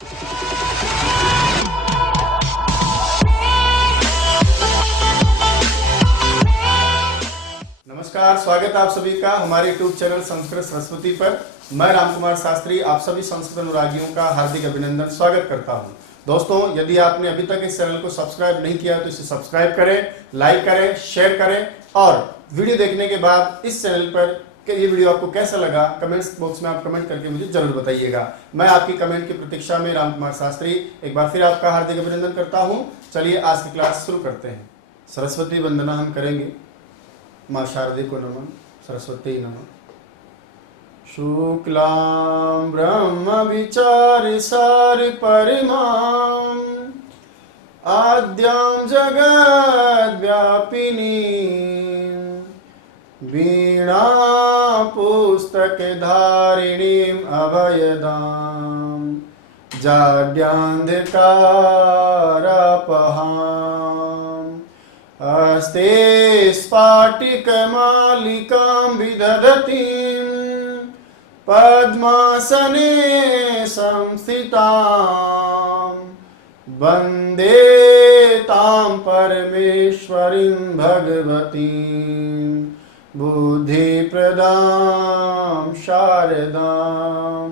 नमस्कार, स्वागत है आप सभी का हमारे यूट्यूब चैनल संस्कृत सरस्वती पर। मैं रामकुमार शास्त्री आप सभी संस्कृत अनुरागियों का हार्दिक अभिनंदन स्वागत करता हूं। दोस्तों, यदि आपने अभी तक इस चैनल को सब्सक्राइब नहीं किया तो इसे सब्सक्राइब करें, लाइक करें, शेयर करें और वीडियो देखने के बाद इस चैनल पर कि ये वीडियो आपको कैसा लगा कमेंट्स बॉक्स में आप कमेंट करके मुझे जरूर बताइएगा। मैं आपकी कमेंट की प्रतीक्षा में रामकुमार शास्त्री एक बार फिर आपका हार्दिक अभिनंदन करता हूं। चलिए आज की क्लास शुरू करते हैं। सरस्वती वंदना हम करेंगे। माँ शारदे को नमन, सरस्वती नमः। शुक्लां ब्रह्म विचार सार परिमां आद्यां जगद् व्यापिनीं वीणा पुस्तक धारिणीं अभयदां जाड्यान्धकारपहां हस्ते स्फाटिकमालिकां विदधतीं पद्मासने संस्थितां वन्दे तां परमेश्वरीं भगवतीं बुद्धिप्रदां शारदां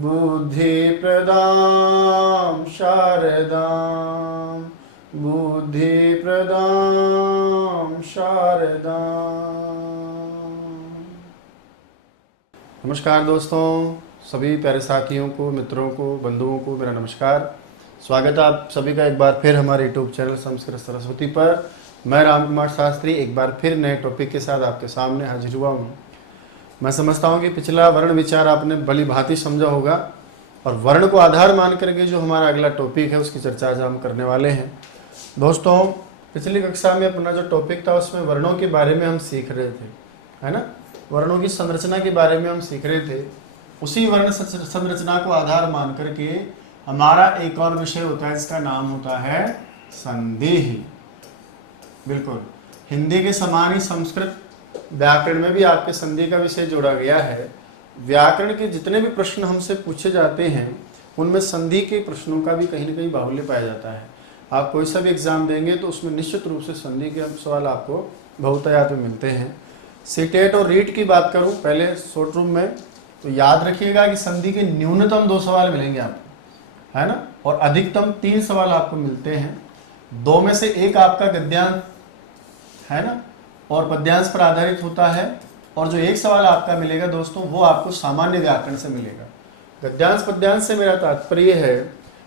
बुद्धिप्रदां शारदां बुद्धिप्रदां शारदां। नमस्कार दोस्तों, सभी प्यारे साथियों को, मित्रों को, बंधुओं को मेरा नमस्कार। स्वागत है आप सभी का एक बार फिर हमारे यूट्यूब चैनल संस्कृत सरस्वती पर। मैं रामकुमार शास्त्री एक बार फिर नए टॉपिक के साथ आपके सामने हाजिर हुआ हूँ। मैं समझता हूँ कि पिछला वर्ण विचार आपने भली भांति समझा होगा और वर्ण को आधार मान करके जो हमारा अगला टॉपिक है उसकी चर्चा आज हम करने वाले हैं। दोस्तों, पिछली कक्षा में अपना जो टॉपिक था उसमें वर्णों के बारे में हम सीख रहे थे, है ना। वर्णों की संरचना के बारे में हम सीख रहे थे। उसी वर्ण संरचना को आधार मान करके हमारा एक और विषय होता है जिसका नाम होता है संधि। बिल्कुल हिंदी के समान ही संस्कृत व्याकरण में भी आपके संधि का विषय जोड़ा गया है। व्याकरण के जितने भी प्रश्न हमसे पूछे जाते हैं उनमें संधि के प्रश्नों का भी कहीं ना कहीं बाहुल्य पाया जाता है। आप कोई सा भी एग्जाम देंगे तो उसमें निश्चित रूप से संधि के सवाल आपको बहुतायत में मिलते हैं। सीटेट और रीट की बात करूं पहले शॉर्ट रूम में, तो याद रखिएगा कि संधि के न्यूनतम 2 सवाल मिलेंगे आपको, है ना, और अधिकतम 3 सवाल आपको मिलते हैं। 2 में से 1 आपका गद्यांश है ना और पद्यांश पर आधारित होता है, और जो 1 सवाल आपका मिलेगा दोस्तों वो आपको सामान्य व्याकरण से मिलेगा। गद्यांश पद्यांश से मेरा तात्पर्य है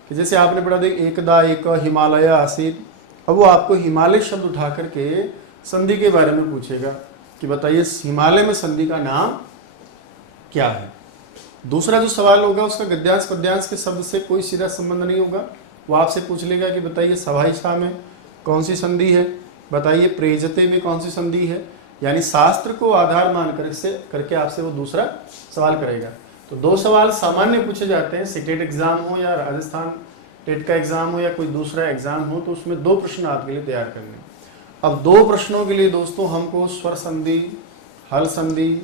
कि जैसे आपने पढ़ा देख एकदा एक हिमालय आसीत, अब वो आपको हिमालय शब्द उठा करके संधि के बारे में पूछेगा कि बताइए हिमालय में संधि का नाम क्या है। दूसरा जो सवाल होगा उसका गद्यांश पद्यांश के शब्द से कोई सीधा संबंध नहीं होगा। वो आपसे पूछ लेगा कि बताइए सभाइशा में कौन सी संधि है, बताइए प्रेजते में कौन सी संधि है। यानी शास्त्र को आधार मान करके आपसे वो दूसरा सवाल करेगा। तो 2 सवाल सामान्य पूछे जाते हैं। सीटेट एग्जाम हो या राजस्थान टेट का एग्जाम हो या कोई दूसरा एग्जाम हो तो उसमें 2 प्रश्न आपके लिए तैयार करने। अब 2 प्रश्नों के लिए दोस्तों हमको स्वर संधि, हल संधि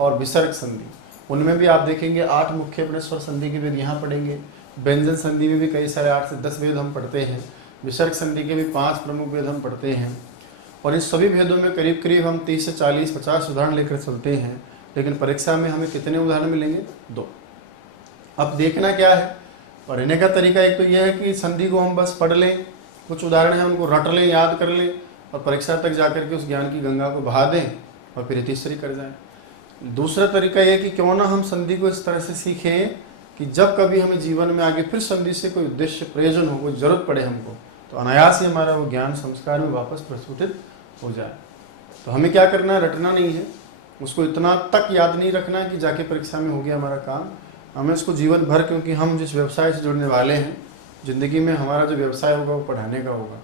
और विसर्ग संधि, उनमें भी आप देखेंगे 8 मुख्य अपने स्वर संधि के वेद यहाँ पढ़ेंगे। व्यंजन संधि में भी कई सारे 8 से 10 वेद हम पढ़ते हैं। विसर्ग संधि के भी 5 प्रमुख वेद हम पढ़ते हैं और इन सभी भेदों में करीब करीब हम 30 से 40 50 उदाहरण लेकर चलते हैं। लेकिन परीक्षा में हमें कितने उदाहरण मिलेंगे? 2। अब देखना क्या है, पढ़ने का तरीका एक तो यह है कि संधि को हम बस पढ़ लें, कुछ उदाहरण हैं उनको रट लें, याद कर लें और परीक्षा तक जाकर के उस ज्ञान की गंगा को बहा दें और फिर तीसरी कर जाएं। दूसरा तरीका यह कि क्यों ना हम संधि को इस तरह से सीखें कि जब कभी हमें जीवन में आगे फिर संधि से कोई उद्देश्य प्रयोजन हो, कोई जरूरत पड़े हमको, तो अनायास ही हमारा वो ज्ञान संस्कार में वापस प्रस्फुटित हो जाए। तो हमें क्या करना है, रटना नहीं है, उसको इतना तक याद नहीं रखना है कि जाके परीक्षा में हो गया हमारा काम। हमें इसको जीवन भर, क्योंकि हम जिस व्यवसाय से जुड़ने वाले हैं, ज़िंदगी में हमारा जो व्यवसाय होगा वो पढ़ाने का होगा।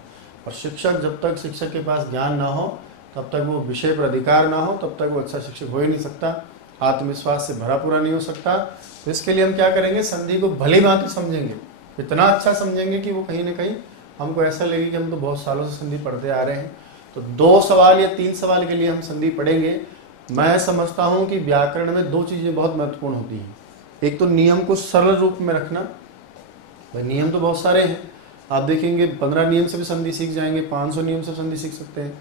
और शिक्षक जब तक शिक्षक के पास ज्ञान ना हो तब तक वो विषय पर अधिकार ना हो तब तक वो अच्छा शिक्षक हो ही नहीं सकता, आत्मविश्वास से भरा पूरा नहीं हो सकता। तो इसके लिए हम क्या करेंगे, संधि को भली भांति समझेंगे, इतना अच्छा समझेंगे कि वो कहीं ना कहीं हमको ऐसा लगे कि हम तो बहुत सालों से संधि पढ़ते आ रहे हैं। तो 2 सवाल या 3 सवाल के लिए हम संधि पढ़ेंगे। मैं समझता हूँ कि व्याकरण में 2 चीज़ें बहुत महत्वपूर्ण होती हैं। एक तो नियम को सरल रूप में रखना, भाई नियम तो बहुत सारे हैं, आप देखेंगे 15 नियम से भी संधि सीख जाएंगे, 500 नियम से संधि सीख सकते हैं,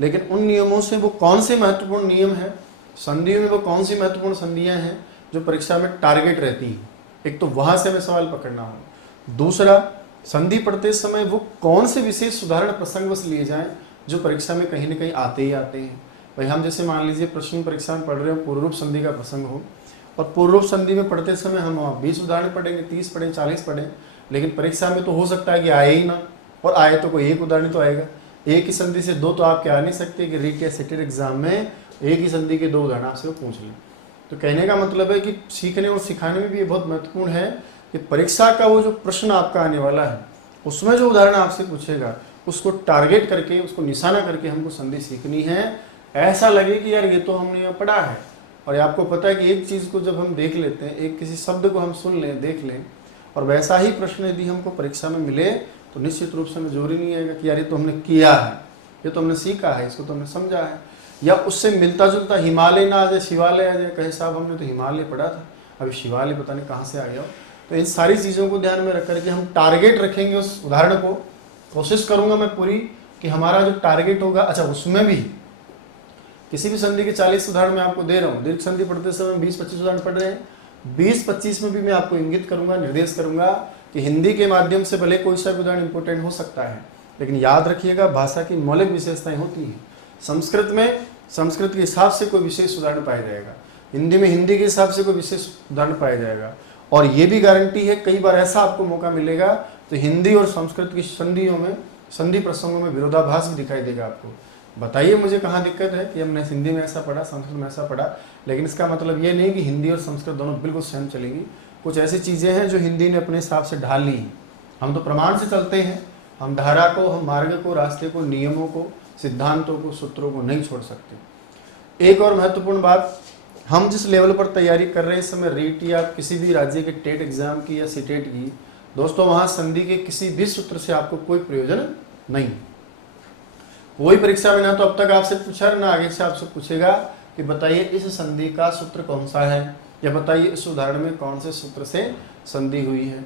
लेकिन उन नियमों से वो कौन से महत्वपूर्ण नियम है, संधियों में वो कौन सी महत्वपूर्ण संधियां हैं जो परीक्षा में टारगेट रहती हैं, एक तो वहां से हमें सवाल पकड़ना होगा। दूसरा, संधि पढ़ते समय वो कौन से विशेष सुधारण प्रसंग बस लिए जाएं जो परीक्षा में कहीं ना कहीं आते ही आते हैं। भाई हम जैसे मान लीजिए प्रश्न परीक्षा में पढ़ रहे हो, पूर्व रूप संधि का प्रसंग हो, और पूर्व रूप संधि में पढ़ते समय हम 20 उदाहरण पढ़ेंगे, 30 पढ़ें, 40 पढ़ें, लेकिन परीक्षा में तो हो सकता है कि आए ही ना, और आए तो कोई एक उदाहरण तो आएगा। एक ही संधि से दो तो आप क्या नहीं सकते कि रीट या सेटेड एग्जाम में एक ही संधि के 2 उदाहरण आपसे पूछ लें। तो कहने का मतलब है कि सीखने और सिखाने में भी ये बहुत महत्वपूर्ण है कि परीक्षा का वो जो प्रश्न आपका आने वाला है उसमें जो उदाहरण आपसे पूछेगा उसको टारगेट करके, उसको निशाना करके हमको संधि सीखनी है। ऐसा लगे कि यार ये तो हमने यहाँ पढ़ा है, और आपको पता है कि एक चीज़ को जब हम देख लेते हैं, एक किसी शब्द को हम सुन लें, देख लें, और वैसा ही प्रश्न यदि हमको परीक्षा में मिले तो निश्चित रूप से हमें जोर ही नहीं आएगा कि यार ये तो हमने किया है, ये तो हमने सीखा है, इसको तो हमने समझा है। या उससे मिलता जुलता हिमालय ना आ जाए, शिवालय आ जाए, कहे साहब हमने तो हिमालय पढ़ा था, अभी शिवालय पता नहीं कहाँ से आ गया हो। तो इन सारी चीज़ों को ध्यान में रख करके हम टारगेट रखेंगे उस उदाहरण को। कोशिश करूंगा मैं पूरी कि हमारा जो टारगेट होगा, अच्छा उसमें भी किसी भी संधि के 40 उदाहरण मैं आपको दे रहा हूँ, दीर्घ संधि पढ़ते समय 20-25 उदाहरण पढ़ रहे हैं, 20-25 में भी मैं आपको इंगित करूंगा, निर्देश करूंगा कि हिंदी के माध्यम से भले कोई सा भी उदाहरण इंपॉर्टेंट हो सकता है, लेकिन याद रखिएगा भाषा की मौलिक विशेषताएं होती हैं। संस्कृत में संस्कृत के हिसाब से कोई विशेष उदाहरण पाया जाएगा, हिंदी में हिंदी के हिसाब से कोई विशेष उदाहरण पाया जाएगा, और ये भी गारंटी है कई बार ऐसा आपको मौका मिलेगा तो हिंदी और संस्कृत की संधियों में, संधि प्रसंगों में विरोधाभास भी दिखाई देगा आपको। बताइए मुझे कहाँ दिक्कत है कि हमने हिंदी में ऐसा पढ़ा, संस्कृत में ऐसा पढ़ा, लेकिन इसका मतलब ये नहीं कि हिंदी और संस्कृत दोनों बिल्कुल सेम चलेंगी। कुछ ऐसी चीज़ें हैं जो हिंदी ने अपने हिसाब से ढाल ली हैं। हम तो प्रमाण से चलते हैं, हम धारा को, हम मार्ग को, रास्ते को, नियमों को, सिद्धांतों को, सूत्रों को नहीं छोड़ सकते। एक और महत्वपूर्ण बात, हम जिस लेवल पर तैयारी कर रहे हैं इस समय रीट या किसी भी राज्य के टेट एग्जाम की या सीटेट की, दोस्तों वहाँ संधि के किसी भी सूत्र से आपको कोई प्रयोजन नहीं। कोई परीक्षा में ना तो अब तक आपसे पूछा ना आगे से आपसे पूछेगा कि बताइए इस संधि का सूत्र कौन सा है, या बताइए इस उदाहरण में कौन से सूत्र से संधि हुई है।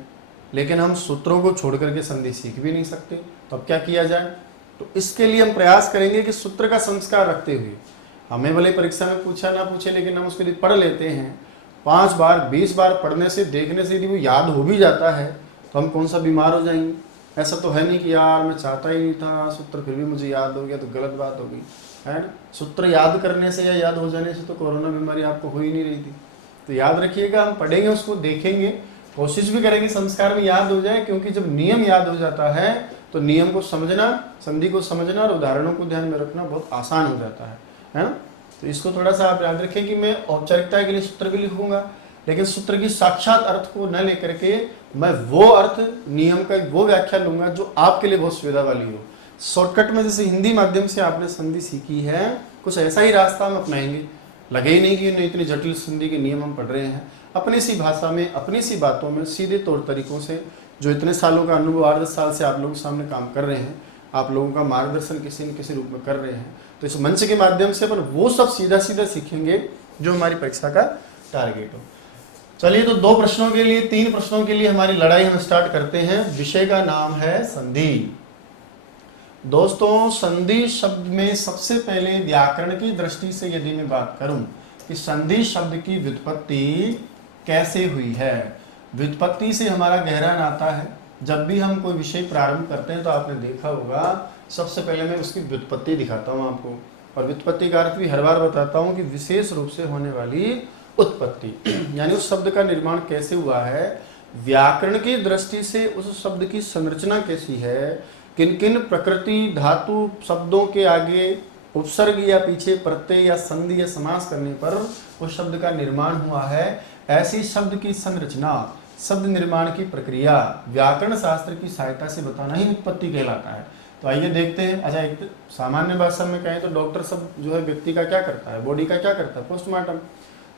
लेकिन हम सूत्रों को छोड़ करके संधि सीख भी नहीं सकते, तो अब क्या किया जाए। तो इसके लिए हम प्रयास करेंगे कि सूत्र का संस्कार रखते हुए, हमें भले परीक्षा में पूछा ना पूछे, लेकिन हम उसके लिए पढ़ लेते हैं। 5 बार 20 बार पढ़ने से, देखने से यदि वो याद हो भी जाता है तो हम कौन सा बीमार हो जाएंगे। ऐसा तो है नहीं कि यार मैं चाहता ही नहीं था सूत्र फिर भी मुझे याद हो गया तो गलत बात होगी, है ना। सूत्र याद करने से या याद हो जाने से तो कोरोना बीमारी आपको हो ही नहीं रही थी। तो याद रखिएगा, हम पढ़ेंगे, उसको देखेंगे, कोशिश भी करेंगे संस्कार में याद हो जाए, क्योंकि जब नियम याद हो जाता है तो नियम को समझना, संधि को समझना और उदाहरणों को ध्यान में रखना बहुत आसान हो जाता है ना। तो इसको थोड़ा सा आप याद रखें कि मैं औपचारिकता के लिए सूत्र भी लिखूंगा, लेकिन सूत्र की साक्षात अर्थ को न लेकर के मैं वो अर्थ, नियम का वो व्याख्या लूंगा जो आपके लिए बहुत सुविधा वाली हो। शॉर्टकट में जैसे हिंदी माध्यम से आपने संधि सीखी है, कुछ ऐसा ही रास्ता हम अपनाएंगे। लगे ही नहीं कि इतनी जटिल संधि के नियम हम पढ़ रहे हैं, अपनी सी भाषा में, अपनी सी बातों में, सीधे तौर तरीकों से, जो इतने सालों का अनुभव, 8-10 साल से आप लोगों के सामने काम कर रहे हैं, आप लोगों का मार्गदर्शन किसी न किसी रूप में कर रहे हैं, तो इस मंच के माध्यम से अपन वो सब सीधा सीधा सीखेंगे जो हमारी परीक्षा का टारगेट हो। चलिए, तो 2 प्रश्नों के लिए, 3 प्रश्नों के लिए हमारी लड़ाई हम स्टार्ट करते हैं। विषय का नाम है संधि। दोस्तों, संधि शब्द में सबसे पहले व्याकरण की दृष्टि से यदि मैं बात करूं कि संधि शब्द की व्युत्पत्ति कैसे हुई है, व्युत्पत्ति से हमारा गहरा नाता है। जब भी हम कोई विषय प्रारंभ करते हैं तो आपने देखा होगा, सबसे पहले मैं उसकी व्युत्पत्ति दिखाता हूं आपको, और व्युत्पत्ति का अर्थ भी हर बार बताता हूं कि विशेष रूप से होने वाली उत्पत्ति, यानी उस शब्द का निर्माण कैसे हुआ है, व्याकरण की दृष्टि से उस शब्द की संरचना कैसी है, किन किन प्रकृति धातु शब्दों के आगे उपसर्ग या पीछे प्रत्यय या संधि या समास करने पर उस शब्द का निर्माण हुआ है। ऐसी शब्द की संरचना, शब्द निर्माण की प्रक्रिया व्याकरण शास्त्र की सहायता से बताना ही उत्पत्ति कहलाता है। तो आइए देखते हैं। अच्छा, एक सामान्य भाषा में कहें तो डॉक्टर शब्द जो है व्यक्ति का क्या करता है, बॉडी का क्या करता है, पोस्टमार्टम।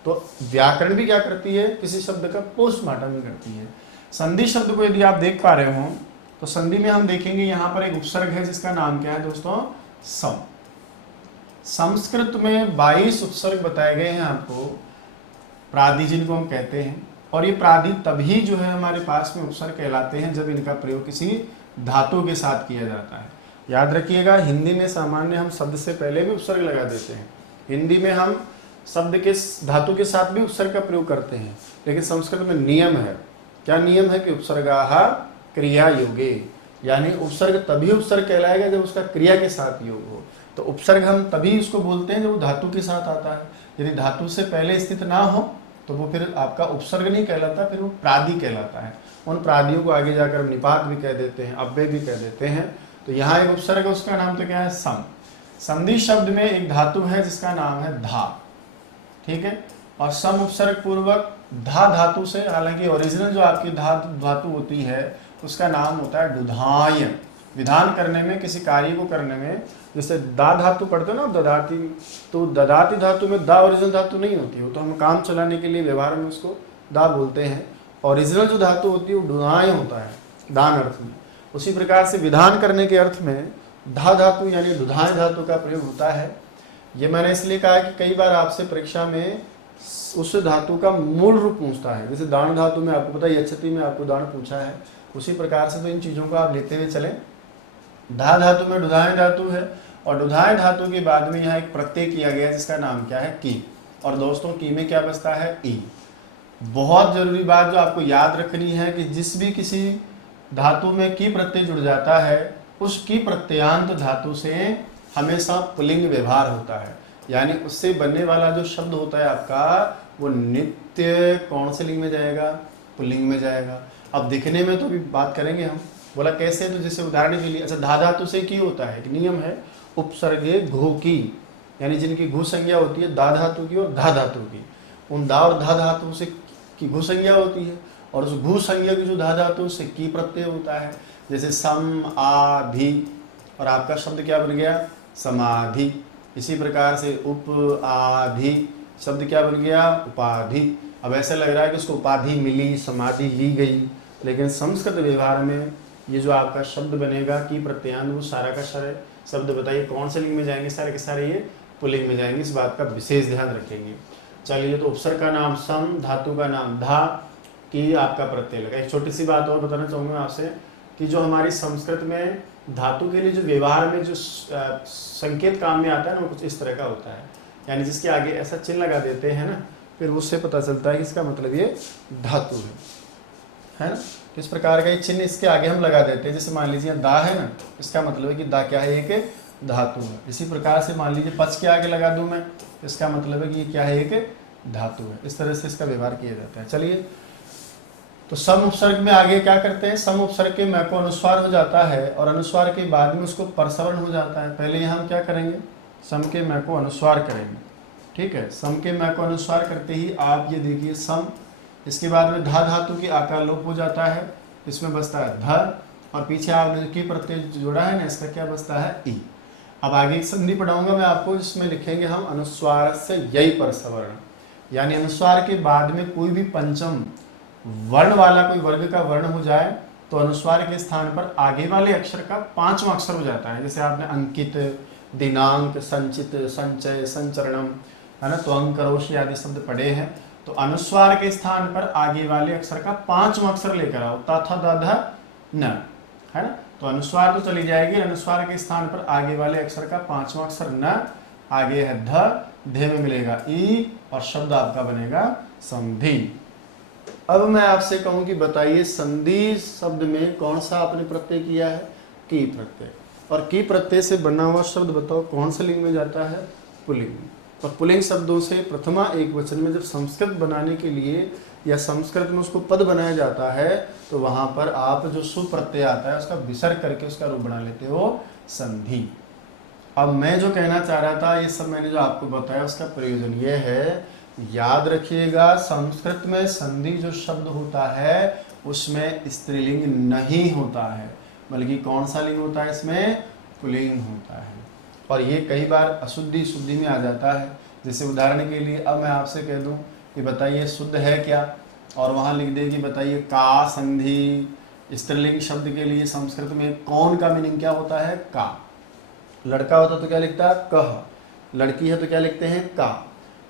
तो व्याकरण भी क्या करती है, किसी शब्द का पोस्टमार्टम भी करती है। संधि शब्द को यदि आप देख पा रहे हो तो संधि में हम देखेंगे यहाँ पर एक उपसर्ग है जिसका नाम क्या है दोस्तों, सम। संस्कृत में 22 उपसर्ग बताए गए हैं आपको, प्रादि जिनको हम कहते हैं, और ये प्रादि तभी जो है हमारे पास में उपसर्ग कहलाते हैं जब इनका प्रयोग किसी धातु के साथ किया जाता है। याद रखिएगा, हिंदी में सामान्य हम शब्द से पहले भी उपसर्ग लगा देते हैं। हिंदी में हम शब्द के धातु के साथ भी उपसर्ग का प्रयोग करते हैं, लेकिन संस्कृत में नियम है। क्या नियम है कि उपसर्गाः क्रिया योगे, यानी उपसर्ग तभी उपसर्ग कहलाएगा जब उसका क्रिया के साथ योग हो। तो उपसर्ग हम तभी उसको बोलते हैं जब वो धातु के साथ आता है। यदि धातु से पहले स्थित ना हो तो वो फिर आपका उपसर्ग नहीं कहलाता, फिर वो प्रादि कहलाता है। उन प्रादियों को आगे जाकर हम निपात भी कह देते हैं, अव्यय भी कह देते हैं। तो यहाँ एक उपसर्ग है, उसका नाम तो क्या है? सम। संधि शब्द में एक धातु है जिसका नाम है धा, ठीक है। और सम उपसर्ग पूर्वक धा धातु से, हालांकि ओरिजिनल जो आपकी धातु होती है उसका नाम होता है दुधाय। विधान करने में, किसी कार्य को करने में, जैसे दा धातु पढ़ते हो ना ददाती, तो ददाती धातु में दा ओरिजिनल धातु नहीं होती, वो तो हम काम चलाने के लिए व्यवहार में उसको दा बोलते हैं। ओरिजिनल जो धातु होती है वो दुधाय होता है दान अर्थ में। उसी प्रकार से विधान करने के अर्थ में धा धातु यानी दुधाय धातु का प्रयोग होता है। ये मैंने इसलिए कहा कि कई बार आपसे परीक्षा में उस धातु का मूल रूप पूछता है। जैसे दान धातु में आपको पता है, यच्छति में आपको दान पूछा है, उसी प्रकार से तो इन चीज़ों को आप लेते हुए चलें। धा धातु में दुधाय धातु है, और दुधाय धातु के बाद में यहाँ एक प्रत्यय किया गया जिसका नाम क्या है? की। और दोस्तों की में क्या बचता है? ई। बहुत जरूरी बात जो आपको याद रखनी है कि जिस भी किसी धातु में की प्रत्यय जुड़ जाता है, उस की प्रत्ययांत धातु से हमेशा पुल्लिंग व्यवहार होता है, यानी उससे बनने वाला जो शब्द होता है आपका, वो नित्य कौन से लिंग में जाएगा? पुल्लिंग में जाएगा। अब दिखने में तो भी बात करेंगे हम, बोला कैसे? तो जैसे उदाहरण के लिए, अच्छा धा धातु से की होता है, एक नियम है उपसर्गे घो की, यानी जिनकी घु संज्ञा होती है दा धातु की और धा धातु की, उन दा और धा धातु से की घु संज्ञा होती है, और उस घु संज्ञा की जो धा धातु से की प्रत्यय होता है। जैसे सम आधि, और आपका शब्द क्या बन गया? समाधि। इसी प्रकार से उप आधि शब्द क्या बन गया? उपाधि। अब ऐसा लग रहा है कि उसको उपाधि मिली, समाधि ली गई, लेकिन संस्कृत व्यवहार में ये जो आपका शब्द बनेगा की प्रत्ययान, वो सारा का सारे शब्द बताइए कौन से लिंग में जाएंगे? सारे के सारे ये पुल्लिंग में जाएंगे। इस बात का विशेष ध्यान रखेंगे। चलिए, तो उपसर्ग का नाम सम, धातु का नाम धा, की आपका प्रत्यय लगा। एक छोटी सी बात और बताना चाहूँगा आपसे कि जो हमारी संस्कृत में धातु के लिए जो व्यवहार में जो संकेत काम में आता है ना, वो कुछ इस तरह का होता है, यानी जिसके आगे ऐसा चिन्ह लगा देते हैं ना, फिर उससे पता चलता है कि इसका मतलब ये धातु है ना। किस प्रकार का ये चिन्ह इसके आगे हम लगा देते हैं। जैसे मान लीजिए दा है ना, इसका मतलब है कि दा क्या है? एक धातु है। इसी प्रकार से मान लीजिए पच के आगे लगा दूं मैं, इसका मतलब है कि ये क्या है? एक धातु है। इस तरह से इसका व्यवहार किया जाता है। चलिए, तो सम उपसर्ग में आगे क्या करते हैं? सम उपसर्ग के मैं को अनुस्वार हो जाता है, और अनुस्वार के बाद में उसको परसवर्ण हो जाता है। पहले यहाँ हम क्या करेंगे? सम के मैं को अनुस्वार करेंगे, ठीक है। सम के मैं को अनुस्वार करते ही आप ये देखिए सम, इसके बाद में धा धातु की आकार लोप हो जाता है, इसमें बचता है ध, और पीछे आपने की प्रत्यय जोड़ा है ना, इसका क्या बचता है? ई। अब आगे एक संधि पढ़ाऊंगा मैं आपको, जिसमें लिखेंगे हम अनुस्वार से यही परसवर्ण, यानी अनुस्वार के बाद में कोई भी पंचम वर्ण वाला कोई वर्ग का वर्ण हो जाए तो अनुस्वार के स्थान पर आगे वाले अक्षर का पांचवा अक्षर हो जाता है। जैसे आपने अंकित, दिनांक, संचित, संचय, संचरणम, है ना, तो अंकरोषि आदि शब्द पढ़े हैं। तो अनुस्वार के स्थान पर आगे वाले अक्षर का पांचवा अक्षर लेकर आओ, ता था दा धा न, है ना। तो अनुस्वार तो चली जाएगी, अनुस्वार के स्थान पर आगे वाले अक्षर का पांचवा अक्षर न, आगे है ध, धे में मिलेगा ई, और शब्द आपका बनेगा संधि। अब मैं आपसे कहूं कि बताइए संधि शब्द में कौन सा आपने प्रत्यय किया है? की प्रत्यय। और की प्रत्यय से बना हुआ शब्द बताओ कौन से लिंग में जाता है? पुल्लिंग। और पुल्लिंग शब्दों से प्रथमा एक वचन में जब संस्कृत बनाने के लिए या संस्कृत में उसको पद बनाया जाता है, तो वहां पर आप जो सुप्रत्यय आता है उसका विसर्ग करके उसका रूप बना लेते हो संधि। अब मैं जो कहना चाह रहा था, ये सब मैंने जो आपको बताया, उसका प्रयोजन ये है, याद रखिएगा संस्कृत में संधि जो शब्द होता है उसमें स्त्रीलिंग नहीं होता है, बल्कि कौन सा लिंग होता है? इसमें पुल्लिंग होता है। और ये कई बार अशुद्धि शुद्धि में आ जाता है। जैसे उदाहरण के लिए अब मैं आपसे कह दूं कि बताइए शुद्ध है क्या, और वहाँ लिख दें कि बताइए का संधि। स्त्रीलिंग शब्द के लिए संस्कृत में कौन का मीनिंग क्या होता है? का। लड़का होता तो क्या लिखता है? कह। लड़की है तो क्या लिखते हैं? का।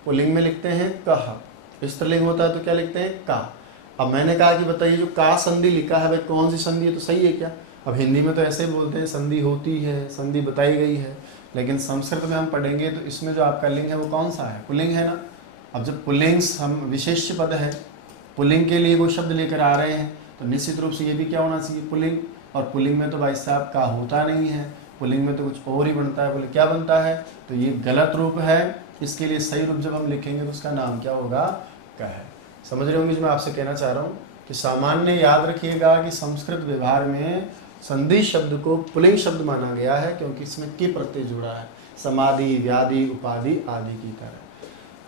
पुल्लिंग में लिखते हैं कह। स्त्रीलिंग होता है तो क्या लिखते हैं? का। अब मैंने कहा कि बताइए जो का संधि लिखा है भाई कौन सी संधि है, तो सही है क्या? अब हिंदी में तो ऐसे ही बोलते हैं संधि होती है, संधि बताई गई है, लेकिन संस्कृत में हम पढ़ेंगे तो इसमें जो आपका लिंग है वो कौन सा है? पुल्लिंग है ना। अब जब पुल्लिंग हम विशेष्य पद है, पुल्लिंग के लिए वो शब्द लेकर आ रहे हैं तो निश्चित रूप से ये भी क्या होना चाहिए? पुल्लिंग। और पुल्लिंग में तो भाई साहब का होता नहीं है, पुल्लिंग में तो कुछ और ही बनता है। बोले क्या बनता है? तो ये गलत रूप है, इसके लिए सही रूप जब हम लिखेंगे तो उसका नाम क्या होगा? का है। समझ रहे होंगे जो मैं आपसे कहना चाह रहा हूँ कि सामान्य याद रखिएगा कि संस्कृत व्यवहार में संधि शब्द को पुल्लिंग शब्द माना गया है क्योंकि इसमें के प्रत्यय जुड़ा है, समाधि, व्याधि, उपाधि आदि की तरह।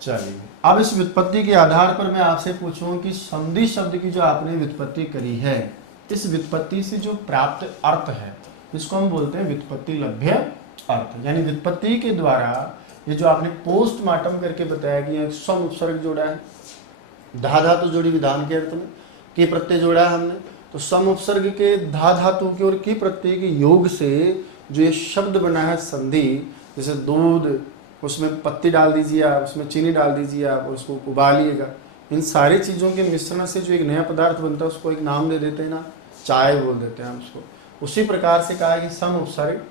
चलिए अब इस व्युत्पत्ति के आधार पर मैं आपसे पूछूं कि संधि शब्द की जो आपने व्युत्पत्ति करी है, इस व्युत्पत्ति से जो प्राप्त अर्थ है इसको हम बोलते हैं व्युत्पत्ति लभ्य अर्थ। यानी व्युत्पत्ति के द्वारा ये जो आपने पोस्टमार्टम करके बताया कि एक सम उपसर्ग जोड़ा है, धा धातु जोड़ी विधान के अर्थ में, के प्रत्यय जोड़ा है हमने, तो सम उपसर्ग के धा धातु के और के प्रत्यय के योग से जो ये शब्द बना है संधि, जैसे दूध, उसमें पत्ती डाल दीजिए आप, उसमें चीनी डाल दीजिए आप और उसको उबालिएगा, इन सारी चीज़ों के मिश्रण से जो एक नया पदार्थ बनता है उसको एक नाम दे देते हैं ना, चाय बोल देते हैं हम उसको। उसी प्रकार से कहा है कि सम उपसर्ग,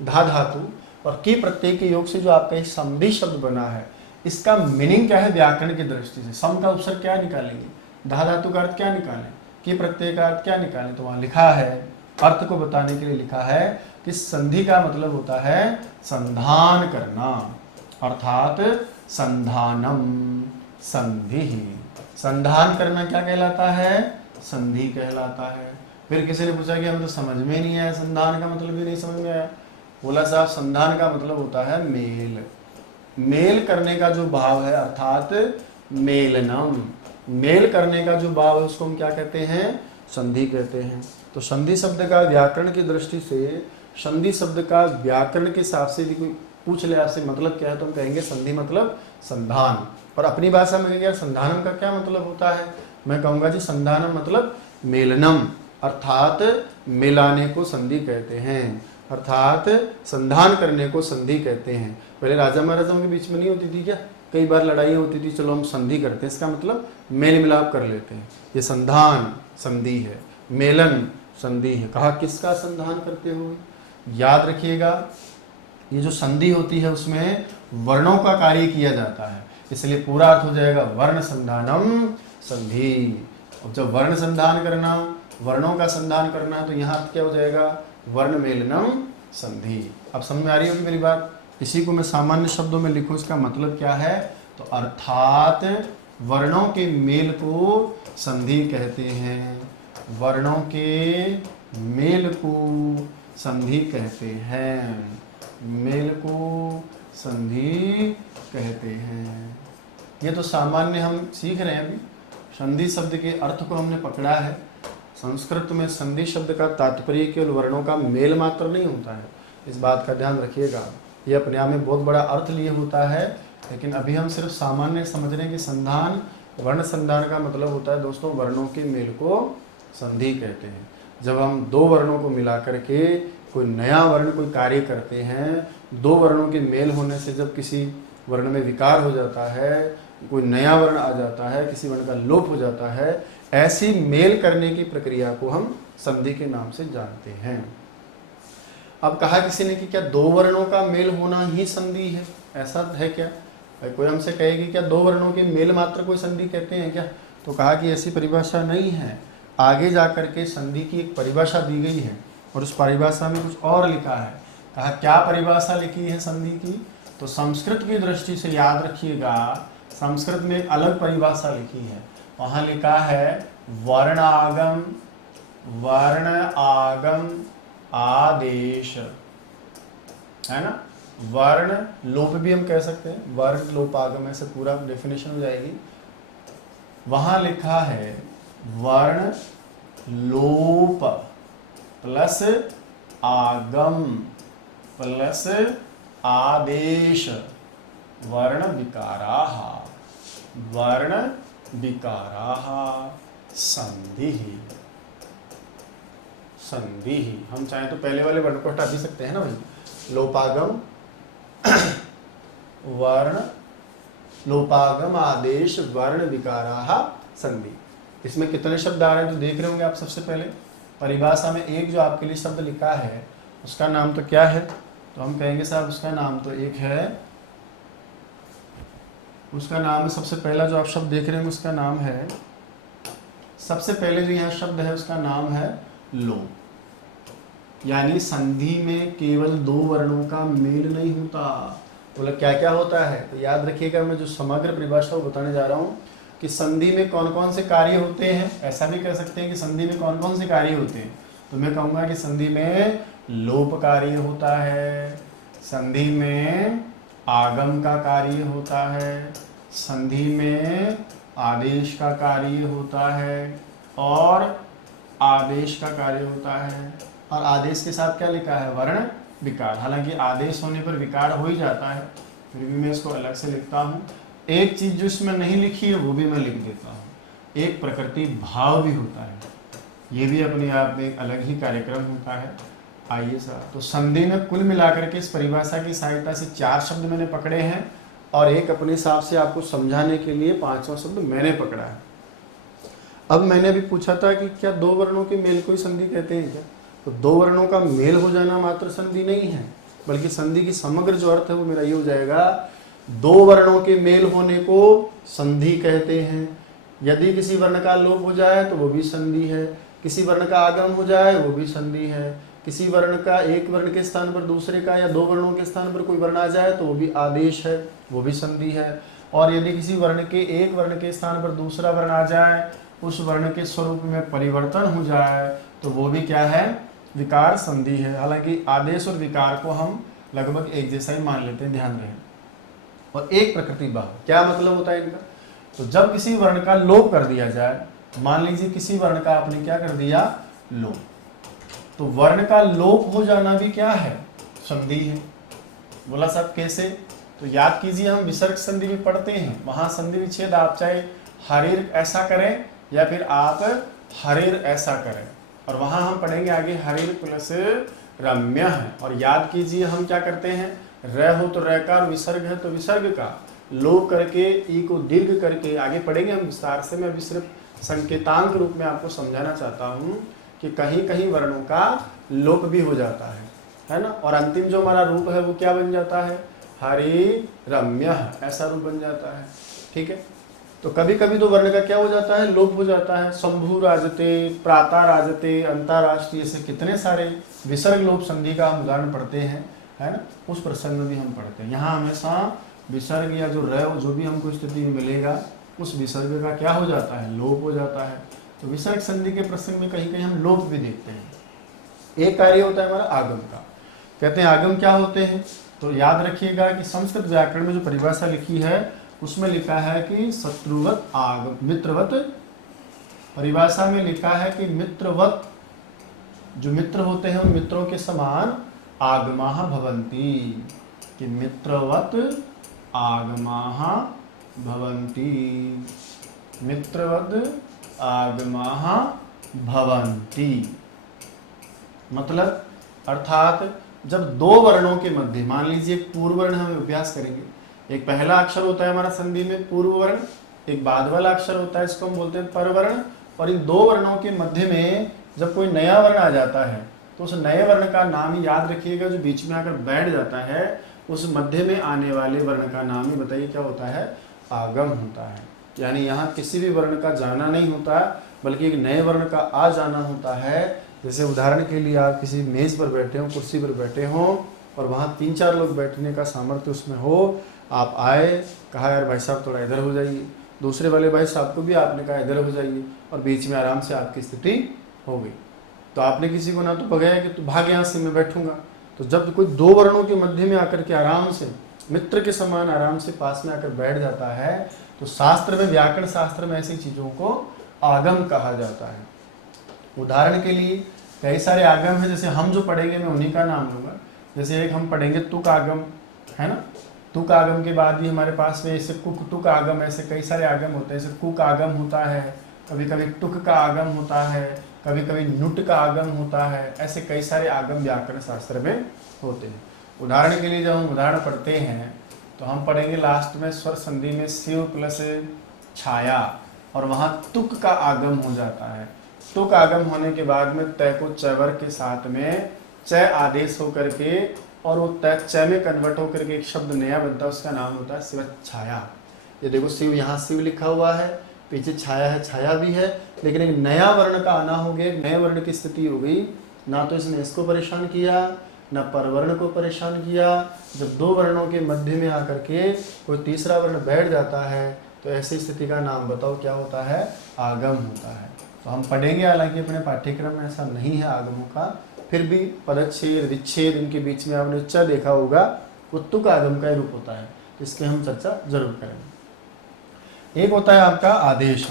धा धातु और के प्रत्यय के योग से जो आपका एक संधि शब्द बना है, इसका मीनिंग क्या है व्याकरण की दृष्टि से? सम का उपसर्ग क्या निकालेंगे, धा धातु का अर्थ क्या निकालें, के प्रत्यय का अर्थ क्या निकालें? तो वहाँ लिखा है, अर्थ को बताने के लिए लिखा है कि संधि का मतलब होता है संधान करना, अर्थात संधानम संधि। संधान करना क्या कहलाता है? संधि कहलाता है। फिर किसी ने पूछा कि हमें तो समझ में नहीं आया, संधान का मतलब भी नहीं समझ में आया। बोला साहब संधान का मतलब होता है मेल, मेल करने का जो भाव है अर्थात मेलनम, मेल करने का जो भाव है उसको हम क्या कहते हैं? संधि कहते हैं। तो संधि शब्द का व्याकरण की दृष्टि से, संधि शब्द का व्याकरण के हिसाब से भी कोई पूछ ले आपसे मतलब क्या है तो हम कहेंगे संधि मतलब संधान। और अपनी भाषा में कहेंगे संधानम का क्या मतलब होता है? मैं कहूँगा जी संधानम मतलब मेलनम, अर्थात मिलाने को संधि कहते हैं, अर्थात संधान करने को संधि कहते हैं। पहले राजा महाराजाओं के बीच में नहीं होती थी क्या? कई बार लड़ाई होती थी, चलो हम संधि करते हैं, इसका मतलब मेल मिलाप कर लेते हैं। ये संधान संधि है, मेलन संधि है। कहा किसका संधान करते हुए? याद रखिएगा ये जो संधि होती है उसमें वर्णों का कार्य किया जाता है, इसलिए पूरा अर्थ हो जाएगा वर्ण संधानम संधि। अब जब वर्ण संधान करना, वर्णों का संधान करना है तो यहाँ अर्थ क्या हो जाएगा? वर्ण मेलनम संधि। अब समझ में आ रही होगी मेरी बात? इसी को मैं सामान्य शब्दों में लिखूं, इसका मतलब क्या है? तो अर्थात वर्णों के मेल को संधि कहते हैं, वर्णों के मेल को संधि कहते हैं, मेल को संधि कहते हैं। ये तो सामान्य हम सीख रहे हैं अभी, संधि शब्द के अर्थ को हमने पकड़ा है। संस्कृत में संधि शब्द का तात्पर्य केवल वर्णों का मेल मात्र नहीं होता है, इस बात का ध्यान रखिएगा। ये अपने आप में बहुत बड़ा अर्थ लिए होता है, लेकिन अभी हम सिर्फ सामान्य समझ रहे हैं कि संधान, वर्ण संधान का मतलब होता है दोस्तों वर्णों के मेल को संधि कहते हैं। जब हम दो वर्णों को मिला करके कोई नया वर्ण कोई कार्य करते हैं, दो वर्णों के मेल होने से जब किसी वर्ण में विकार हो जाता है, कोई नया वर्ण आ जाता है, किसी वर्ण का लोप हो जाता है, ऐसी मेल करने की प्रक्रिया को हम संधि के नाम से जानते हैं। अब कहा किसी ने कि क्या दो वर्णों का मेल होना ही संधि है? ऐसा है क्या? कोई हमसे कहे कि क्या दो वर्णों के मेल मात्र कोई संधि कहते हैं क्या? तो कहा कि ऐसी परिभाषा नहीं है। आगे जाकर के संधि की एक परिभाषा दी गई है और उस परिभाषा में कुछ और लिखा है। कहा क्या परिभाषा लिखी है संधि की? तो संस्कृत की दृष्टि से याद रखिएगा, संस्कृत में एक अलग परिभाषा लिखी है। वहाँ लिखा है वर्णागम, वर्ण आगम आदेश, है ना? वर्ण लोप भी हम कह सकते हैं, वर्ण लोपागम, ऐसे पूरा डेफिनेशन हो जाएगी। वहां लिखा है वर्ण लोप प्लस आगम प्लस आदेश वर्ण विकाराः, वर्ण विकाराः संधि। संधि हम चाहें तो पहले वाले वर्ण को हटा भी सकते हैं ना भाई, लोपागम वर्ण, लोपागम आदेश वर्ण विकाराः संधि। इसमें कितने शब्द आ रहे हैं तो देख रहे होंगे आप। सबसे पहले परिभाषा में एक जो आपके लिए शब्द लिखा है उसका नाम तो क्या है, तो हम कहेंगे साहब उसका नाम तो एक है, उसका नाम है, सबसे पहला जो आप शब्द देख रहे हैं उसका नाम है, सबसे पहले जो यहाँ शब्द है उसका नाम है लोप। यानी संधि में केवल दो वर्णों का मेल नहीं होता। बोला क्या क्या होता है, तो याद रखिएगा मैं जो समग्र परिभाषा वो बताने जा रहा हूँ कि संधि में कौन कौन से कार्य होते हैं। ऐसा भी कह सकते हैं कि संधि में कौन कौन से कार्य होते हैं, तो मैं कहूँगा कि संधि में लोप कार्य होता है, संधि में आगम का कार्य होता है, संधि में आदेश का कार्य होता है और आदेश का कार्य होता है। और आदेश के साथ क्या लिखा है, वर्ण विकार। हालांकि आदेश होने पर विकार हो ही जाता है, फिर भी मैं इसको अलग से लिखता हूँ। एक चीज जो इसमें नहीं लिखी है वो भी मैं लिख देता हूँ, एक प्रकृति भाव भी होता है, ये भी अपने आप में एक अलग ही कार्यक्रम होता है। आइए सर, तो संधि में कुल मिलाकर के इस परिभाषा की सहायता से 4 शब्द मैंने पकड़े हैं और एक अपने हिसाब से आपको समझाने के लिए 5वां शब्द मैंने पकड़ा है। अब मैंने अभी पूछा था कि क्या दो वर्णों के मेल को ही संधि कहते हैं क्या, तो दो वर्णों का मेल हो जाना मात्र संधि नहीं है, बल्कि संधि की समग्र जो अर्थ है वो मेरा ये हो जाएगा, दो वर्णों के मेल होने को संधि कहते हैं। यदि किसी वर्ण का लोप हो जाए तो वो भी संधि है, किसी वर्ण का आगम हो जाए वो भी संधि है, किसी वर्ण का एक वर्ण के स्थान पर दूसरे का या दो वर्णों के स्थान पर कोई वर्ण आ जाए तो वो भी आदेश है, वो भी संधि है। और यदि किसी वर्ण के एक वर्ण के स्थान पर दूसरा वर्ण आ जाए, उस वर्ण के स्वरूप में परिवर्तन हो जाए तो वो भी क्या है, विकार संधि है। हालांकि आदेश और विकार को हम लगभग एक जैसा ही मान लेते हैं, ध्यान रहे। और एक प्रकृति भाव क्या मतलब होता है इनका, तो जब किसी वर्ण का लोप कर दिया जाए, मान लीजिए किसी वर्ण का आपने क्या कर दिया, लोप, तो वर्ण का लोप हो जाना भी क्या है, संधि है। बोला साहब कैसे, तो याद कीजिए हम विसर्ग संधि भी पढ़ते हैं, वहां संधि विच्छेद आप चाहे हरिर ऐसा करें या फिर आप हरिर ऐसा करें, और वहां हम पढ़ेंगे आगे हरिर प्लस रम्य है। और याद कीजिए हम क्या करते हैं, र हो तो र का और विसर्ग है तो विसर्ग का लोप करके ई को दीर्घ करके आगे पढ़ेंगे हम विस्तार से। मैं अभी सिर्फ संकेतांक रूप में आपको समझाना चाहता हूँ कि कहीं कहीं वर्णों का लोप भी हो जाता है ना। और अंतिम जो हमारा रूप है वो क्या बन जाता है, हरि रम्य, ऐसा रूप बन जाता है। ठीक है, तो कभी कभी तो वर्ण का क्या हो जाता है, लोप हो जाता है। शंभु राजते, प्राता राजते, अंतरराष्ट्रीय, से कितने सारे विसर्ग लोप संधि का हम उदाहरण पढ़ते हैं, है ना। उस प्रसंग में भी हम पढ़ते हैं। यहाँ हमेशा विसर्ग या जो र जो भी हमको स्थिति में मिलेगा उस विसर्ग का क्या हो जाता है, लोप हो जाता है। तो विसर्ग संधि के प्रसंग में कहीं कहीं हम लोप भी देखते हैं। एक कार्य होता है हमारा आगम का। कहते हैं आगम क्या होते हैं, तो याद रखिएगा कि संस्कृत व्याकरण में जो परिभाषा लिखी है उसमें लिखा है कि शत्रुवत आगम, मित्रवत, परिभाषा में लिखा है कि मित्रवत, जो मित्र होते हैं उन मित्रों के समान आगमाः भवन्ति, कि मित्रवत आगमाः भवन्ति, मित्रवत आगमाः भवन्ति। मतलब अर्थात जब दो वर्णों के मध्य, मान लीजिए एक पूर्व वर्ण हम अभ्यास करेंगे, एक पहला अक्षर होता है हमारा संधि में पूर्व वर्ण, एक बाद वाला अक्षर होता है इसको हम बोलते हैं पर वर्ण, और इन दो वर्णों के मध्य में जब कोई नया वर्ण आ जाता है तो उस नए वर्ण का नाम ही याद रखिएगा, जो बीच में आकर बैठ जाता है उस मध्य में आने वाले वर्ण का नाम ही बताइए क्या होता है, आगम होता है। यानी यहाँ किसी भी वर्ण का जाना नहीं होता बल्कि एक नए वर्ण का आ जाना होता है। जैसे उदाहरण के लिए आप किसी मेज पर बैठे हो, कुर्सी पर बैठे हो और वहाँ 3-4 लोग बैठने का सामर्थ्य उसमें हो, आप आए, कहा यार भाई साहब थोड़ा इधर हो जाइए, दूसरे वाले भाई साहब को भी आपने कहा इधर हो जाइए, और बीच में आराम से आपकी स्थिति हो गई। तो आपने किसी को ना तो भगाया कि तू भाग यहाँ से, मैं बैठूंगा। तो जब कोई दो वर्णों के मध्य में आकर के आराम से मित्र के समान आराम से पास में आकर बैठ जाता है तो शास्त्र में, व्याकरण शास्त्र में ऐसी चीजों को आगम कहा जाता है। उदाहरण के लिए कई सारे आगम हैं, जैसे हम जो पढ़ेंगे मैं उन्हीं का नाम लूंगा। जैसे एक हम पढ़ेंगे तुक आगम, है ना। तुक आगम के बाद भी हमारे पास में ऐसे कुक तुक आगम, ऐसे कई सारे आगम होते हैं। जैसे कुक आगम होता है, कभी कभी टुक का आगम होता है, कभी कभी नुट का आगम होता है। ऐसे कई सारे आगम व्याकरण शास्त्र में होते हैं। उदाहरण के लिए जब हम उदाहरण पढ़ते हैं तो हम पढ़ेंगे लास्ट में स्वर संधि में शिव प्लस छाया, और वहां तुक का आगम हो जाता है। तुक आगम होने के बाद में तय को च वर्ग के साथ में च आदेश होकर के और वो तय च में कन्वर्ट होकर के एक शब्द नया बनता है, उसका नाम होता है शिव छाया। ये देखो शिव, यहाँ शिव लिखा हुआ है, पीछे छाया है, छाया भी है, लेकिन एक नया वर्ण का आना हो गया, एक नए वर्ण की स्थिति हो गई। ना तो इसने इसको परेशान किया, ना परवर्ण को परेशान किया। जब दो वर्णों के मध्य में आकर के कोई तीसरा वर्ण बैठ जाता है तो ऐसी स्थिति का नाम बताओ क्या होता है? आगम होता है। तो हम पढ़ेंगे, हालांकि अपने पाठ्यक्रम में ऐसा नहीं है आगमों का, फिर भी पदच्छेद विच्छेद इनके बीच में आपने च देखा होगा, वो तुक आगम का ही रूप होता है, इसकी हम चर्चा जरूर करेंगे। एक होता है आपका आदेश।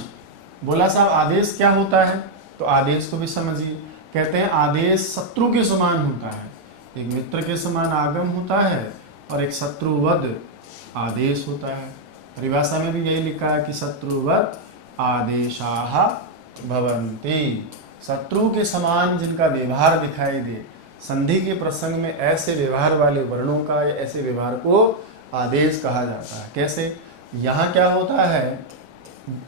बोला साहब आदेश क्या होता है? तो आदेश को भी समझिए। कहते हैं आदेश शत्रु के समान होता है, एक मित्र के समान आगम होता है और एक शत्रुवद आदेश होता है। परिभाषा में भी यही लिखा है कि शत्रुवद आदेशाः भवन्ति। शत्रु के समान जिनका व्यवहार दिखाई दे, संधि के प्रसंग में ऐसे व्यवहार वाले वर्णों का या ऐसे व्यवहार को आदेश कहा जाता है। कैसे? यहाँ क्या होता है,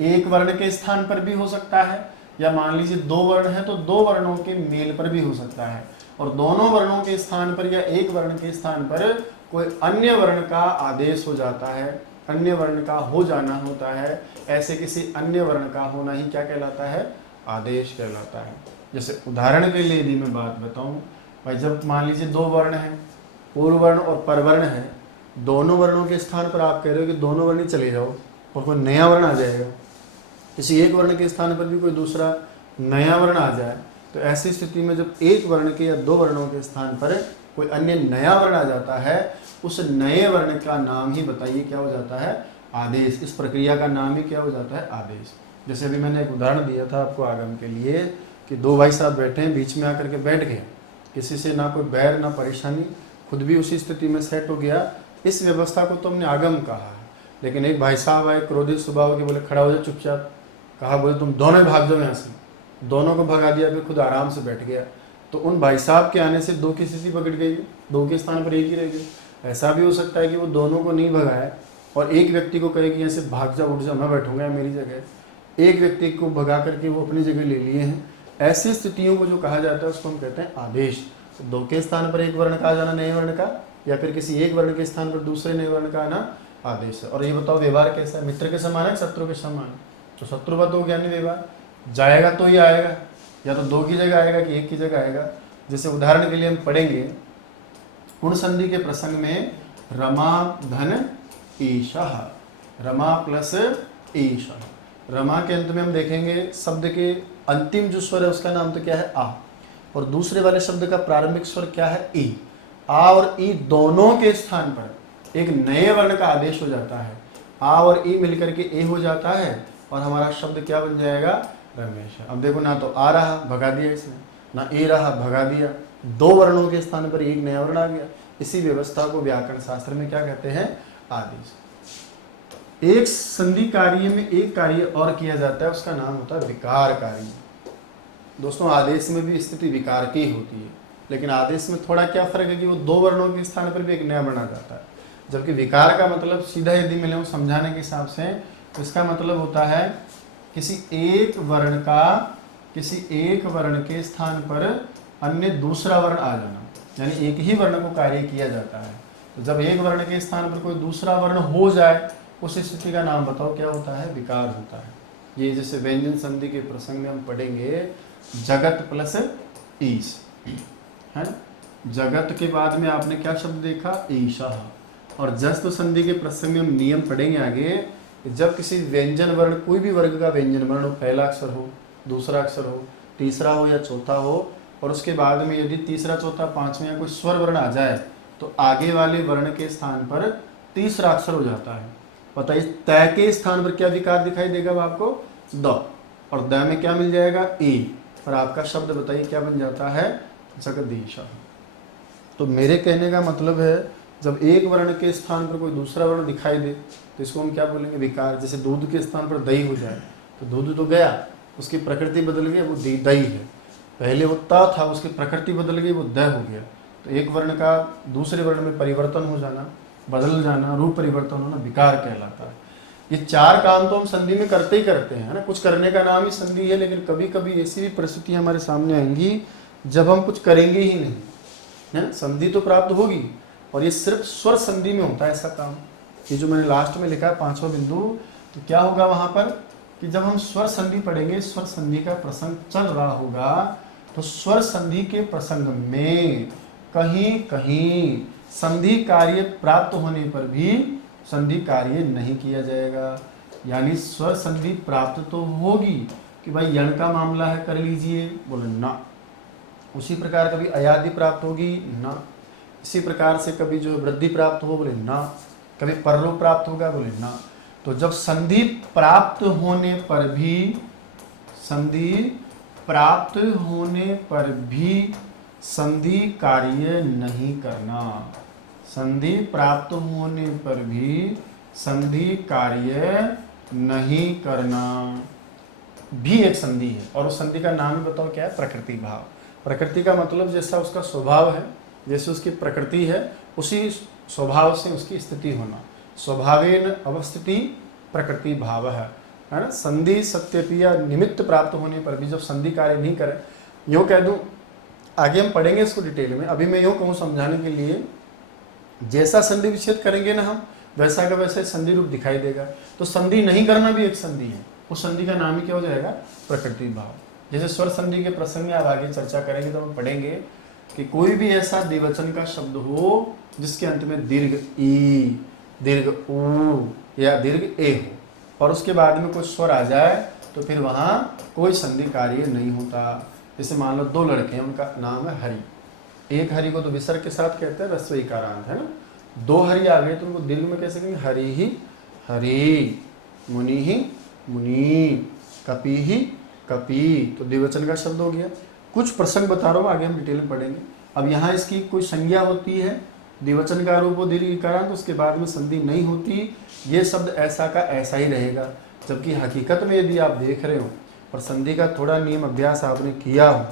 एक वर्ण के स्थान पर भी हो सकता है, या मान लीजिए दो वर्ण है तो दो वर्णों के मेल पर भी हो सकता है, और दोनों वर्णों के स्थान पर या एक वर्ण के स्थान पर कोई अन्य वर्ण का आदेश हो जाता है, अन्य वर्ण का हो जाना होता है। ऐसे किसी अन्य वर्ण का होना ही क्या कहलाता है? आदेश कहलाता है। जैसे उदाहरण के लिए यदि मैं बात बताऊं, भाई जब मान लीजिए दो वर्ण हैं, पूर्व वर्ण और परवर्ण है, दोनों वर्णों के स्थान पर आप कह रहे हो कि दोनों वर्ण ही चले जाओ और कोई नया वर्ण आ जाएगा, किसी एक वर्ण के स्थान पर भी कोई दूसरा नया वर्ण आ जाए, तो ऐसी स्थिति में जब एक वर्ण के या दो वर्णों के स्थान पर कोई अन्य नया वर्ण आ जाता है, उस नए वर्ण का नाम ही बताइए क्या हो जाता है? आदेश। इस प्रक्रिया का नाम ही क्या हो जाता है? आदेश। जैसे अभी मैंने एक उदाहरण दिया था आपको आगम के लिए कि दो भाई साहब बैठे हैं, बीच में आकर के बैठ गए, किसी से ना कोई बैर ना परेशानी, खुद भी उसी स्थिति में सेट हो गया, इस व्यवस्था को तो हमने आगम कहा है। लेकिन एक भाई साहब आए क्रोधित स्वभाव के, बोले खड़ा हो जाओ चुपचाप, कहा बोले तुम दोनों भाग जाओ यहाँ से, दोनों को भगा दिया, फिर खुद आराम से बैठ गया। तो उन भाई साहब के आने से दो की स्थिति पकड़ गई, दो के स्थान पर एक ही रह गई। ऐसा भी हो सकता है कि वो दोनों को नहीं भगाए और एक व्यक्ति को कहे कि यहाँ से भाग जा, उठ जा, मैं बैठूंगा मेरी जगह, एक व्यक्ति को भगा करके वो अपनी जगह ले लिए हैं। ऐसी स्थितियों को जो कहा जाता है उसको हम कहते हैं आदेश। तो दो के स्थान पर एक वर्ण का आ जाना नए वर्ण का, या फिर किसी एक वर्ण के स्थान पर दूसरे नए वर्ण का आना आदेश है। और ये बताओ व्यवहार कैसा है? मित्र के समान है, शत्रु के समान? तो शत्रुवत हो गया, नहीं व्यवहार जाएगा तो ही आएगा, या तो दो की जगह आएगा कि एक की जगह आएगा। जैसे उदाहरण के लिए हम पढ़ेंगे, उन संधि के प्रसंग में रमा धन ईशः, रमा प्लस ईशः। रमा के अंत में हम देखेंगे शब्द के अंतिम जो स्वर है उसका नाम तो क्या है? आ, और दूसरे वाले शब्द का प्रारंभिक स्वर क्या है? ई। आ और ई दोनों के स्थान पर एक नए वर्ण का आदेश हो जाता है, आ और ई मिलकर के ए हो जाता है, और हमारा शब्द क्या बन जाएगा? रमेश। अब देखो, ना तो आ रहा भगा दिया इसने, ना ए रहा भगा दिया, दो वर्णों के स्थान पर एक नया वर्ण आ गया। इसी व्यवस्था को व्याकरण शास्त्र में क्या कहते हैं? आदेश। एक संधि कार्य में एक कार्य और किया जाता है, उसका नाम होता है विकार कार्य। दोस्तों आदेश में भी स्थिति विकार की होती है, लेकिन आदेश में थोड़ा क्या फर्क है कि वो दो वर्णों के स्थान पर भी एक नया वर्ण आ जाता है, जबकि विकार का मतलब सीधा यदि मिले समझाने के हिसाब से तो इसका मतलब होता है किसी एक वर्ण के स्थान पर अन्य दूसरा वर्ण आ जाना, यानी एक ही वर्ण को कार्य किया जाता है। तो जब एक वर्ण के स्थान पर कोई दूसरा वर्ण हो जाए, उस स्थिति का नाम बताओ क्या होता है? विकार होता है। ये जैसे व्यंजन संधि के प्रसंग में हम पढ़ेंगे, जगत प्लस ईश है। जगत के बाद में आपने क्या शब्द देखा? ईशः। और जस्त संधि के प्रसंग में हम नियम पढ़ेंगे आगे, जब किसी व्यंजन वर्ण, कोई भी वर्ग का व्यंजन वर्ण हो, पहला अक्षर हो, दूसरा अक्षर हो, तीसरा हो या चौथा हो, और उसके बाद में यदि तीसरा चौथा पांचवा या कोई स्वर वर्ण आ जाए, तो आगे वाले वर्ण के स्थान पर तीसरा अक्षर हो जाता है। बताइए तय के स्थान पर क्या विकार दिखाई देगा? आपको द, और द में क्या मिल जाएगा? ए, और आपका शब्द बताइए क्या बन जाता है? जगदीश। तो मेरे कहने का मतलब है, जब एक वर्ण के स्थान पर कोई दूसरा वर्ण दिखाई दे तो इसको हम क्या बोलेंगे? विकार। जैसे दूध के स्थान पर दही हो जाए, तो दूध तो गया, उसकी प्रकृति बदल गई, वो दही है। पहले वो त था, उसकी प्रकृति बदल गई, वो द हो गया। तो एक वर्ण का दूसरे वर्ण में परिवर्तन हो जाना, बदल जाना, रूप परिवर्तन होना विकार कहलाता है। ये 4 काम तो हम संधि में करते ही करते हैं, है ना। कुछ करने का नाम ही संधि है, लेकिन कभी कभी ऐसी भी परिस्थितियां हमारे सामने आएंगी जब हम कुछ करेंगे ही नहीं, है। संधि तो प्राप्त होगी, और ये सिर्फ स्वर संधि में होता है ऐसा काम। ये जो मैंने लास्ट में लिखा है 5वां बिंदु, तो क्या होगा वहां पर कि जब हम स्वर संधि पढ़ेंगे, स्वर संधि का प्रसंग चल रहा होगा, तो स्वर संधि के प्रसंग में कहीं कहीं संधि कार्य प्राप्त होने पर भी संधि कार्य नहीं किया जाएगा। यानी स्वर संधि प्राप्त तो होगी कि भाई यण का मामला है कर लीजिए, बोले ना। उसी प्रकार कभी अयादि प्राप्त होगी, ना। इसी प्रकार से कभी जो वृद्धि प्राप्त हो, बोले ना। कभी परलोप प्राप्त होगा, बोले ना। तो जब संधि प्राप्त होने पर भी, संधि प्राप्त होने पर भी संधि कार्य नहीं करना, संधि प्राप्त होने पर भी संधि कार्य नहीं करना भी एक संधि है। और उस संधि का नाम ही बताओ क्या है? प्रकृति भाव। प्रकृति का मतलब जैसा उसका स्वभाव है, जैसे उसकी प्रकृति है, उसी स्वभाव से उसकी स्थिति होना। स्वभावेन अवस्थिति प्रकृति भाव है ना। संधि सत्यपि या निमित्त प्राप्त होने पर भी जब संधि कार्य नहीं करे, यूँ कह दूं, आगे हम पढ़ेंगे इसको डिटेल में, अभी मैं यूँ कहूँ समझाने के लिए, जैसा संधि विच्छेद करेंगे ना हम, वैसा का वैसे संधि रूप दिखाई देगा। तो संधि नहीं करना भी एक संधि है, उस संधि का नाम ही क्या हो जाएगा? प्रकृति भाव। जैसे स्वर संधि के प्रसंग में आप आगे चर्चा करेंगे तो हम पढ़ेंगे कि कोई भी ऐसा द्विवचन का शब्द हो जिसके अंत में दीर्घ ई, दीर्घ ऊ या दीर्घ ए हो, और उसके बाद में कोई स्वर आ जाए, तो फिर वहां कोई संधि कार्य नहीं होता। जैसे मान लो 2 लड़के हैं, उनका नाम है हरि। एक हरि को तो विसर्ग के साथ कहते हैं, रस्व इकारांत, है ना। 2 हरि आ गए तो उनको दीर्घ में कैसे कहेंगे? हरि ही हरि, मुनि ही मुनि, कपि ही कपि। तो द्विवचन का शब्द हो गया। कुछ प्रसंग बता रहा हूँ, आगे हम डिटेल में पढ़ेंगे। अब यहाँ इसकी कोई संज्ञा होती है, द्विवचन का रूप हो दीर्घ इकारांत, उसके बाद में संधि नहीं होती, ये शब्द ऐसा का ऐसा ही रहेगा। जबकि हकीकत में यदि आप देख रहे हो और संधि का थोड़ा नियम अभ्यास आपने किया हो,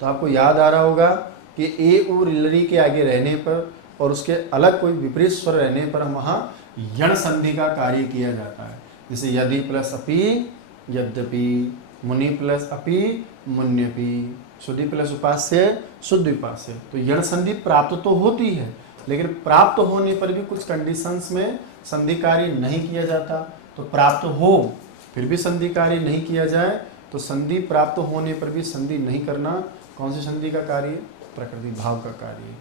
तो आपको याद आ रहा होगा कि ए उ रिलरी के आगे रहने पर और उसके अलग कोई विपरीत स्वर रहने पर हम वहाँ यण संधि का कार्य किया जाता है। जैसे यदि प्लस अपि यद्यपि, मुनि प्लस अपि मुन्यपि, शुद्धि प्लस उपास्य शुद्ध उपास्य। तो यण संधि प्राप्त तो होती है, लेकिन प्राप्त होने पर भी कुछ कंडीशंस में संधि कार्य नहीं किया जाता। तो प्राप्त हो फिर भी संधि कार्य नहीं किया जाए, तो संधि प्राप्त होने पर भी संधि नहीं करना कौन सी संधि का कार्य? प्रकृति भाव का कार्य।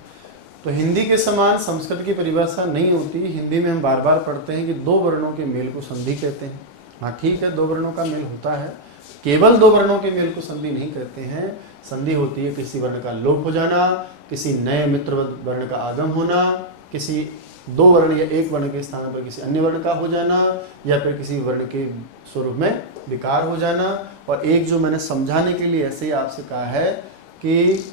तो हिंदी के समान संस्कृत की परिभाषा नहीं होती। हिंदी में हम बार बार पढ़ते हैं कि 2 वर्णों के मेल को संधि कहते हैं। हाँ ठीक है, 2 वर्णों का मेल होता है, केवल 2 वर्णों के मेल को संधि नहीं कहते हैं। संधि होती है किसी वर्ण का लोप हो जाना, किसी नए मित्र वर्ण का आगम होना, किसी 2 वर्ण या 1 वर्ण के स्थान पर किसी अन्य वर्ण का हो जाना, या फिर किसी वर्ण के स्वरूप में विकार हो जाना। और एक जो मैंने समझाने के लिए ऐसे ही आपसे कहा है कि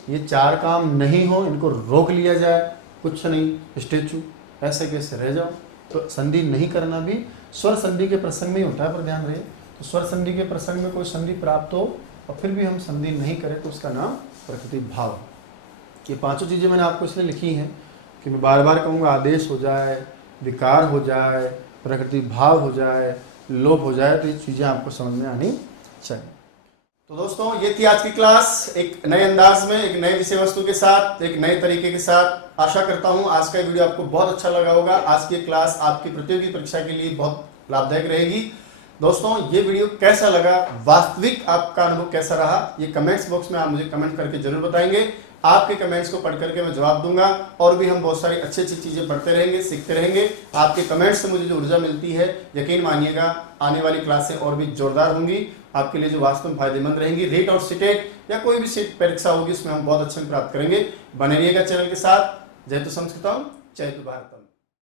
ये 4 काम नहीं हो, इनको रोक लिया जाए, कुछ नहीं स्टेचू ऐसे कैसे रह जाओ। तो संधि नहीं करना भी स्वर संधि के प्रसंग में ही होता है, पर ध्यान रहे। तो स्वर संधि के प्रसंग में कोई संधि प्राप्त हो और फिर भी हम संधि नहीं करें, तो उसका नाम प्रकृति भाव है। ये 5 चीज़ें मैंने आपको इसलिए लिखी हैं कि मैं बार बार कहूँगा, आदेश हो जाए, विकार हो जाए, प्रकृति भाव हो जाए, लोप हो जाए, तो ये चीज़ें आपको समझ में आनी चाहिए। तो दोस्तों, ये थी आज की क्लास, एक नए अंदाज में, एक नए विषय वस्तु के साथ, एक नए तरीके के साथ। आशा करता हूँ आज का वीडियो आपको बहुत अच्छा लगा होगा। आज की क्लास आपकी प्रतियोगी परीक्षा के लिए बहुत लाभदायक रहेगी। दोस्तों, ये वीडियो कैसा लगा, वास्तविक आपका अनुभव कैसा रहा, ये कमेंट्स बॉक्स में आप मुझे कमेंट करके जरूर बताएंगे। आपके कमेंट्स को पढ़ करके मैं जवाब दूंगा, और भी हम बहुत सारी अच्छी अच्छी चीजें पढ़ते रहेंगे, सीखते रहेंगे। आपके कमेंट्स से मुझे जो ऊर्जा मिलती है, यकीन मानिएगा आने वाली क्लासें और भी जोरदार होंगी, आपके लिए जो वास्तव में फायदेमंद रहेंगी। रेट और सीटेट या कोई भी सीट परीक्षा होगी, उसमें हम बहुत अच्छे प्राप्त करेंगे। बने रहिएगा चैनल के साथ। जय तो संस्कृतम, जय तो भारतम।